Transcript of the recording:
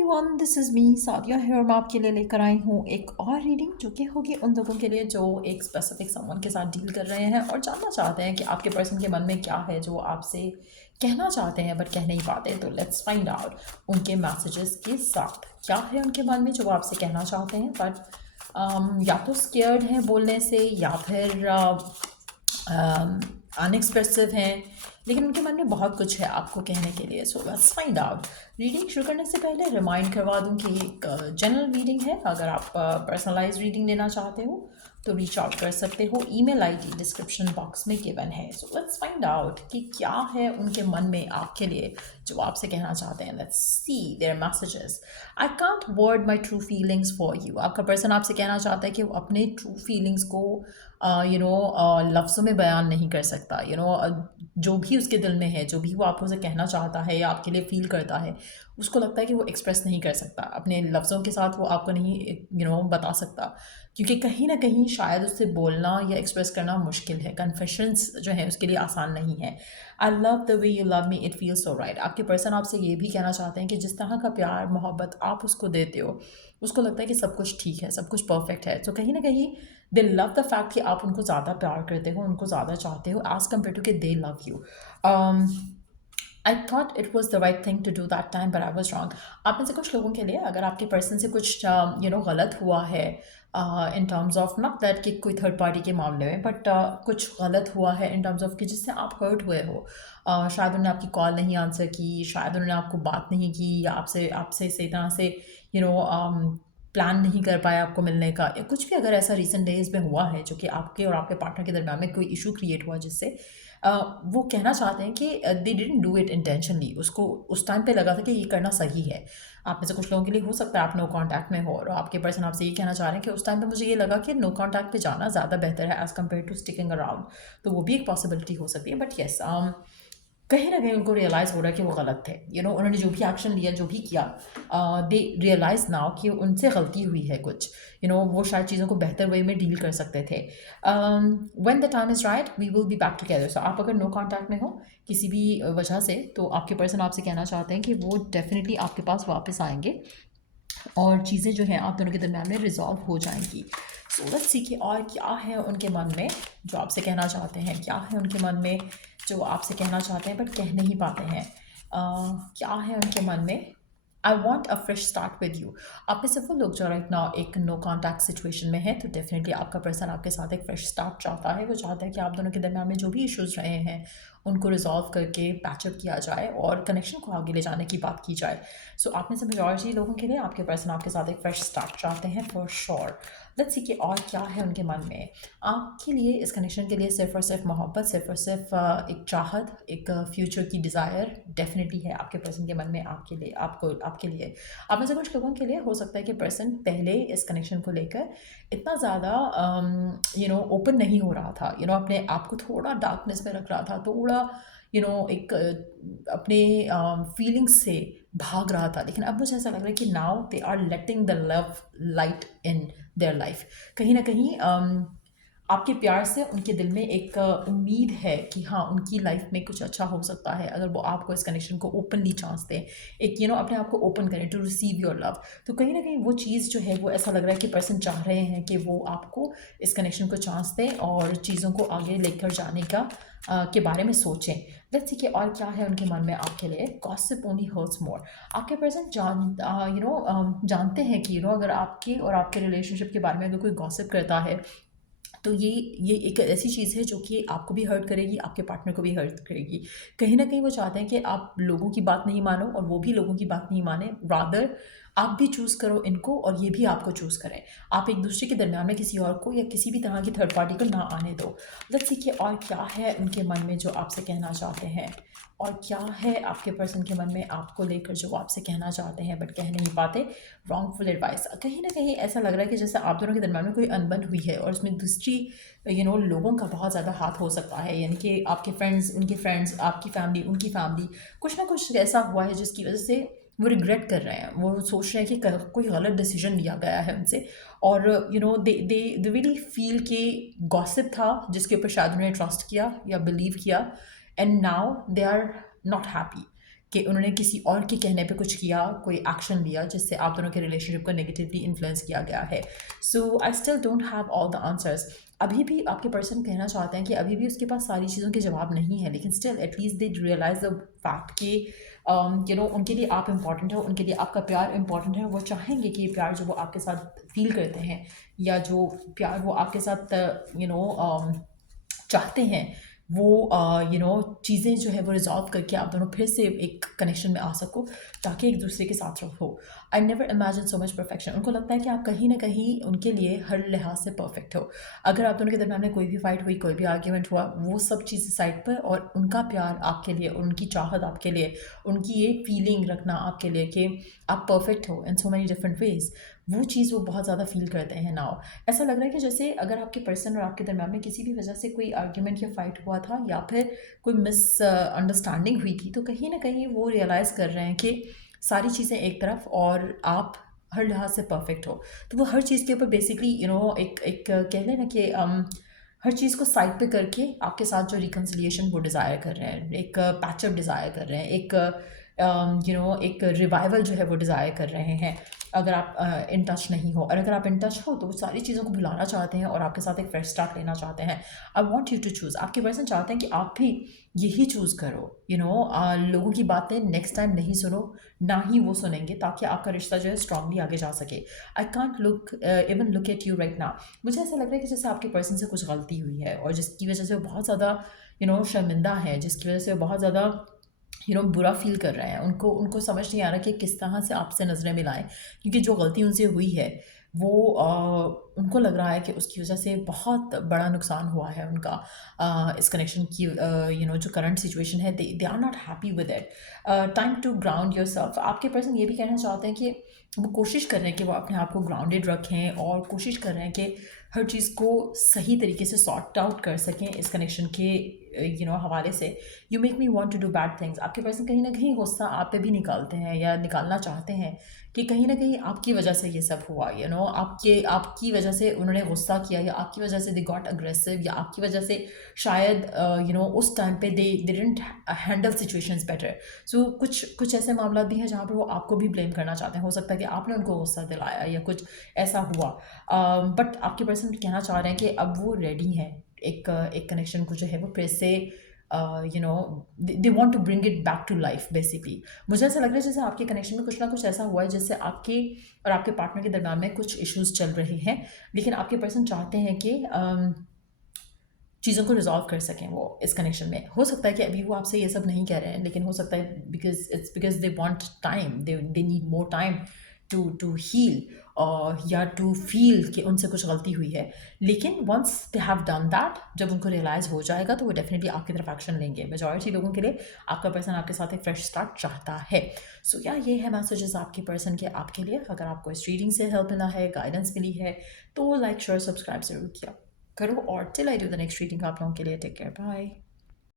Everyone, this is me Sadia है। मैं आपके लिए लेकर आई हूँ एक और रीडिंग जो कि होगी उन लोगों के लिए जो एक स्पेसिफिक समवन के साथ डील कर रहे हैं और जानना चाहते हैं कि आपके पर्सन के मन में क्या है जो वो आपसे कहना चाहते हैं बट कह नहीं पाते। तो लेट्स फाइंड आउट उनके मैसेजेस के साथ क्या है उनके मन में जो वो आपसे कहना चाहते हैं बट या तो स्केयर्ड हैं बोलने से या फिर अनएक्सप्रेसिव हैं, लेकिन उनके मन में बहुत कुछ है आपको कहने के लिए। So let's find out. Reading शुरू करने से पहले रिमाइंड करवा दूं कि एक जनरल रीडिंग है। अगर आप पर्सनलाइज रीडिंग लेना चाहते हो तो रीच आउट कर सकते हो। ईमेल आईडी डिस्क्रिप्शन बॉक्स में गिवन है। सो लेट्स फाइंड आउट कि क्या है उनके मन में आपके लिए जो आपसे कहना चाहते हैं। Let's see there messages. I can't word my true feelings for you. आपका पर्सन आपसे कहना चाहता है कि वो अपने ट्रू फीलिंग्स को लफ्ज़ों में बयान नहीं कर सकता। जो भी उसके दिल में है, जो भी वो आपको से कहना चाहता है या आपके लिए फ़ील करता है, उसको लगता है कि वो एक्सप्रेस नहीं कर सकता अपने लफ्ज़ों के साथ। वो आपको नहीं बता सकता, क्योंकि कहीं ना कहीं शायद उससे बोलना या एक्सप्रेस करना मुश्किल है। कन्फेशंस जो है उसके लिए आसान नहीं है। I love the way you love me, it feels so right. आपके पर्सन आपसे ये भी कहना चाहते हैं कि जिस तरह का प्यार मोहब्बत आप उसको देते हो, उसको लगता है कि सब कुछ ठीक है, सब कुछ परफेक्ट है। तो कहीं ना कहीं दे लव द फैक्ट कि आप उनको ज़्यादा प्यार करते हो, उनको ज़्यादा चाहते हो एज़ कम्पेयर टू कि they love you. I thought it was the right thing to do that time but I was wrong. आप में से कुछ लोगों के लिए अगर आपके पर्सन से कुछ गलत हुआ है in terms of not that कि कोई थर्ड पार्टी के मामले में, बट कुछ गलत हुआ है इन टर्म्स ऑफ कि जिससे आप हर्ट हुए हो। शायद उन्होंने आपकी कॉल नहीं आंसर की, शायद उन्होंने आपको बात नहीं की, या आपसे आपसे इसी तरह से प्लान नहीं कर पाया आपको मिलने का, या कुछ भी अगर ऐसा रिसेंट डेज में हुआ है जो कि आपके और आपके पार्टनर के दरम्यान में कोई इशू क्रिएट हुआ जिससे वो कहना चाहते हैं कि they didn't do it intentionally. उसको उस टाइम पे लगा था कि ये करना सही है। आप में से कुछ लोगों के लिए हो सकता है आप नो कांटेक्ट में हो और आपके पर्सन आपसे ये कहना चाह रहे हैं कि उस टाइम पे मुझे ये लगा कि नो कांटेक्ट पे जाना ज़्यादा बेहतर है as compare to sticking around. तो वो भी एक पॉसिबिलिटी हो सकती है। बट येस, कहीं ना कहीं उनको रियलाइज़ हो रहा है कि वो गलत थे। उन्होंने जो भी एक्शन लिया, जो भी किया, दे रियलाइज नाउ कि उनसे गलती हुई है कुछ। वो शायद चीज़ों को बेहतर वे में डील कर सकते थे। When the time is right we will be back together. So आप अगर नो कांटेक्ट में हो किसी भी वजह से, तो आपके पर्सन आपसे कहना चाहते हैं कि वो डेफिनेटली आपके पास वापस आएंगे और चीज़ें जो हैं आप दोनों के दरम्यान में रिजॉल्व हो जाएंगी। सो लेट्स सी कि और क्या है उनके मन में जो आपसे कहना चाहते हैं, क्या है उनके मन में जो आपसे कहना चाहते हैं बट कह नहीं पाते हैं। क्या है उनके मन में। I want a fresh start with you. आप में से वो लोग जो राइट नाउ एक नो कॉन्टैक्ट सिचुएशन में है, तो डेफिनेटली आपका पर्सन आपके साथ एक फ्रेश स्टार्ट चाहता है। वो चाहता है कि आप दोनों के दरम्यान में जो भी इश्यूज़ रहे हैं उनको रिजॉल्व करके पैचअप किया जाए और कनेक्शन को आगे ले जाने की बात की जाए। सो आप में से मेजॉरिटी लोगों के लिए आपके पर्सन आपके साथ एक फ्रेश स्टार्ट चाहते हैं फॉर श्योर। लेट्स सी कि और क्या है उनके मन में आपके लिए। इस कनेक्शन के लिए सिर्फ और सिर्फ मोहब्बत, सिर्फ और सिर्फ एक चाहत, एक फ्यूचर की डिज़ायर डेफिनेटली है आपके पर्सन के मन में आपके लिए। आपके लिए आप में से कुछ लोगों के लिए हो सकता है कि पर्सन पहले इस कनेक्शन को लेकर इतना ज़्यादा ओपन नहीं हो रहा था। अपने आप को थोड़ा डार्कनेस में रख रहा था, थोड़ा एक अपने फीलिंग्स से भाग रहा था। लेकिन अब मुझे ऐसा लग रहा है कि now they are letting the love light in their life. कहीं ना कहीं आपके प्यार से उनके दिल में एक उम्मीद है कि हाँ, उनकी लाइफ में कुछ अच्छा हो सकता है अगर वो आपको इस कनेक्शन को ओपनली चांस दें, एक अपने आप को ओपन करें टू रिसीव योर लव। तो कहीं ना कहीं वो चीज़ जो है वो ऐसा लग रहा है कि पर्सन चाह रहे हैं कि वो आपको इस कनेक्शन को चांस दें और चीज़ों को आगे लेकर जाने का के बारे में सोचें। लेट्स सी कि और क्या है उनके मन में आपके लिए। गॉसिप ओनली हर्ट्स मोर। आपके पर्सन जानते हैं कि अगर आपके और आपके रिलेशनशिप के बारे में अगर कोई गॉसिप करता है तो ये एक ऐसी चीज़ है जो कि आपको भी हर्ट करेगी, आपके पार्टनर को भी हर्ट करेगी। कहीं न कहीं वो चाहते हैं कि आप लोगों की बात नहीं मानो और वो भी लोगों की बात नहीं माने। रादर आप भी चूज़ करो इनको और ये भी आपको चूज़ करें। आप एक दूसरे के दरम्यान में किसी और को या किसी भी तरह की थर्ड पार्टी को ना आने दो। लेट्स सी कि और क्या है उनके मन में जो आपसे कहना चाहते हैं, और क्या है आपके पर्सन के मन में आपको लेकर जो आपसे कहना चाहते हैं बट कह नहीं पाते। Wrongful advice. कहीं ना कहीं ऐसा लग रहा है कि जैसे आप दोनों के दरम्यान में कोई अनबन हुई है और उसमें दूसरी लोगों का बहुत ज़्यादा हाथ हो सकता है। यानी कि आपके फ्रेंड्स, उनके फ्रेंड्स, आपकी फैमिली, उनकी फैमिली, कुछ ना कुछ ऐसा हुआ है जिसकी वजह से वो रिग्रेट कर रहे हैं। वो सोच रहे हैं कि कोई गलत डिसीजन लिया गया है उनसे, और दे दे दे रियली फील कि गॉसिप था जिसके ऊपर शायद उन्होंने ट्रस्ट किया या बिलीव किया, and now they are not happy. कि उन्होंने किसी और के कहने पे कुछ किया, कोई एक्शन लिया जिससे आप दोनों के रिलेशनशिप को नेगेटिवली इन्फ्लुएंस किया गया है। So I still don't have all the answers. अभी भी आपके पर्सन कहना चाहते हैं कि अभी भी उसके पास सारी चीज़ों के जवाब नहीं है, लेकिन still at least they realise the fact कि उनके लिए आप इम्पॉर्टेंट हो, उनके लिए आपका प्यार इम्पॉर्टेंट है। वो चाहेंगे कि ये प्यार जो वो आपके साथ फील करते हैं या जो प्यार वो आपके साथ चाहते हैं, वो चीज़ें जो है वो रिजॉल्व करके आप दोनों फिर से एक कनेक्शन में आ सको, ताकि एक दूसरे के साथ रहो। I never imagine so much perfection. उनको लगता है कि आप कहीं ना कहीं उनके लिए हर लिहाज से परफेक्ट हो। अगर आप दोनों के दरम्यान में कोई भी फाइट हुई, कोई भी आर्ग्यूमेंट हुआ, वो सब चीज़ें साइड पर, और उनका प्यार आपके लिए, उनकी चाहत आपके लिए, उनकी ये फीलिंग रखना आपके लिए कि आप परफेक्ट हो इन सो मैनी डिफरेंट वेज, वो चीज़ वो बहुत ज़्यादा फील करते हैं नाउ। ऐसा लग रहा है कि जैसे अगर आपके पर्सन और आपके दरम्यान में किसी भी वजह से कोई आर्ग्यूमेंट या फाइट हुआ था, या फिर कोई मिस अंडरस्टैंडिंग हुई थी, तो कहीं ना कहीं वो रियलाइज़ कर रहे हैं कि सारी चीज़ें एक तरफ और आप हर लिहाज से परफेक्ट हो। तो वो हर चीज़ के ऊपर बेसिकली एक कह लें ना कि हर चीज़ को साइड पे करके आपके साथ जो रिकन्सिलिएशन वो डिज़ायर कर रहे हैं, एक पैचअप डिज़ायर कर रहे हैं, एक रिवाइवल जो है वो डिज़ायर कर रहे हैं। अगर आप इन टच नहीं हो, और अगर आप इन टच हो तो वो सारी चीज़ों को भुलाना चाहते हैं और आपके साथ एक फ्रेश स्टार्ट लेना चाहते हैं। I want you to choose. आपके पर्सन चाहते हैं कि आप भी यही चूज़ करो। लोगों की बातें नेक्स्ट टाइम नहीं सुनो, ना ही वो सुनेंगे, ताकि आपका रिश्ता जो है स्ट्रांगली आगे जा सके। I can't even look at you right now. मुझे ऐसा लग रहा है कि जैसे आपके पर्सन से कुछ गलती हुई है, और जिसकी वजह से वो बहुत ज़्यादा शर्मिंदा है, जिसकी वजह से वो बहुत ज़्यादा बुरा फील कर रहे हैं। उनको समझ नहीं आ रहा कि किस तरह से आपसे नज़रें मिलाएं, क्योंकि जो गलती उनसे हुई है वो उनको लग रहा है कि उसकी वजह से बहुत बड़ा नुकसान हुआ है उनका। इस कनेक्शन की जो करंट सिचुएशन है, they are not happy with it. Time to ground yourself. आपके पर्सन ये भी कहना चाहते हैं कि वो कोशिश कर रहे हैं कि वो अपने आप को ग्राउंडेड रखें, और कोशिश कर रहे हैं कि हर चीज़ को सही तरीके से सॉर्ट आउट कर सकें इस कनेक्शन के हवाले से। You make me want to do bad things. आपके पर्सन कहीं ना कहीं गुस्सा आप पे भी निकालते हैं, या निकालना चाहते हैं कि कहीं ना कहीं आपकी वजह से ये सब हुआ। आपकी वजह से उन्होंने गुस्सा किया, या आपकी वजह से दे गॉट अग्रेसिव, या आपकी वजह से शायद उस टाइम पे they didn't handle situations better. So कुछ ऐसे मामला भी हैं जहाँ पर वो आपको भी ब्लेम करना चाहते हैं। हो सकता है कि आपने उनको गुस्सा दिलाया या कुछ ऐसा हुआ, बट आपके पर्सन कहना चाह रहे हैं कि अब वो रेडी हैं एक कनेक्शन को जो है वो फिर से they want to bring it back to life basically. मुझे ऐसा लग रहा है जैसे आपके कनेक्शन में कुछ ना कुछ ऐसा हुआ है जिससे आपके और आपके पार्टनर के दरम्यान में कुछ इश्यूज चल रहे हैं, लेकिन आपके पर्सन चाहते हैं कि चीज़ों को रिजॉल्व कर सकें वो इस कनेक्शन में। हो सकता है कि अभी वो आपसे ये सब नहीं कह रहे हैं, लेकिन हो सकता है because they want time, they need more time to heal, या टू फील कि उनसे कुछ गलती हुई है। लेकिन once they have done that, जब उनको रियलाइज़ हो जाएगा, तो वो डेफिनेटली आपकी तरफ एक्शन लेंगे। मेजॉरिटी लोगों के लिए आपका पर्सन आपके साथ एक फ्रेश स्टार्ट चाहता है। सो या ये है मैसेजेस आपके पर्सन के आपके लिए। अगर आपको इस रीडिंग से हेल्प मिला है, गाइडेंस मिली है, तो लाइक शेयर सब्सक्राइब ज़रूर किया करो। और till I do the next reading, आप लोगों के लिए टेक केयर, बाय।